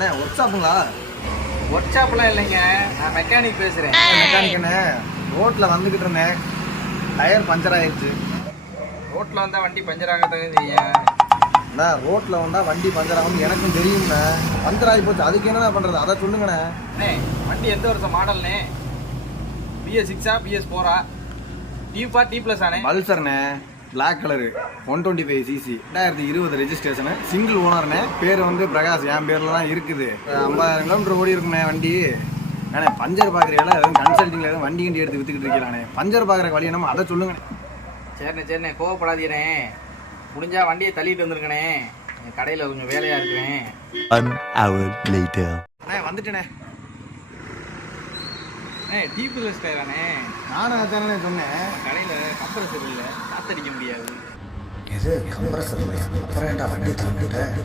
அண்ணே ஒர்க் ஷாப்புங்களா? ஒர்க் ஷாப்லாம் இல்லைங்க, நான் மெக்கானிக் பேசுகிறேன். மெக்கானிக் அண்ணே, ரோட்டில் வந்துக்கிட்டு இருந்தேன், டயர் பஞ்சர் ஆயிடுச்சு. ரோட்டில் வந்தால் வண்டி பஞ்சர் ஆக தகுதிங்க. அண்ணா ரோட்டில் வந்தால் வண்டி பஞ்சர் ஆகும்னு எனக்கும் தெரியும்ண்ணே. பஞ்சர் ஆகி போச்சு, அதுக்கு என்னண்ணா பண்ணுறது? அதை சொல்லுங்கண்ணே. அண்ணே வண்டி எந்த வருஷம் மாடல்ண்ணே? BS6 BS4 T4 T+ ஆனே? பல்சர்ண்ணே, black colour, 125cc, 2020 registration, single ஓனர்ண்ணே. பேர் வந்து பிரகாஷ், என் பேரில் தான் இருக்குது. 50,000 கிலோமீட்டர் ஓடி இருக்குண்ணே வண்டி. அண்ணே பஞ்சர் பார்க்குறீங்களா? எதுவும் கன்சல்ட்டிங்கில் எதுவும் வண்டி எடுத்து விற்றுக்கிட்டு இருக்கலாண்ணே. பஞ்சர் பார்க்குற வழி என்னமோ அதை சொல்லுங்கண்ணே. சரிண்ணே கோவப்படாதீண்ணே. முடிஞ்சா வண்டியை தள்ளிட்டு வந்துருக்கண்ணே, என் கடையில் கொஞ்சம் வேலையாக இருக்குண்ணே. 1 hour later. அண்ணே வந்துட்டேண்ணே. T+ டயராண்ணே? நானும் அதானே சொன்னேன். கடையில் கம்ப்ரஸர் இல்லை, காற்றடிக்க முடியாது. எது கம்ப்ரஸர் இல்லையா? அப்புறம் ஏன்டா வண்டி தள்ளிட்ட?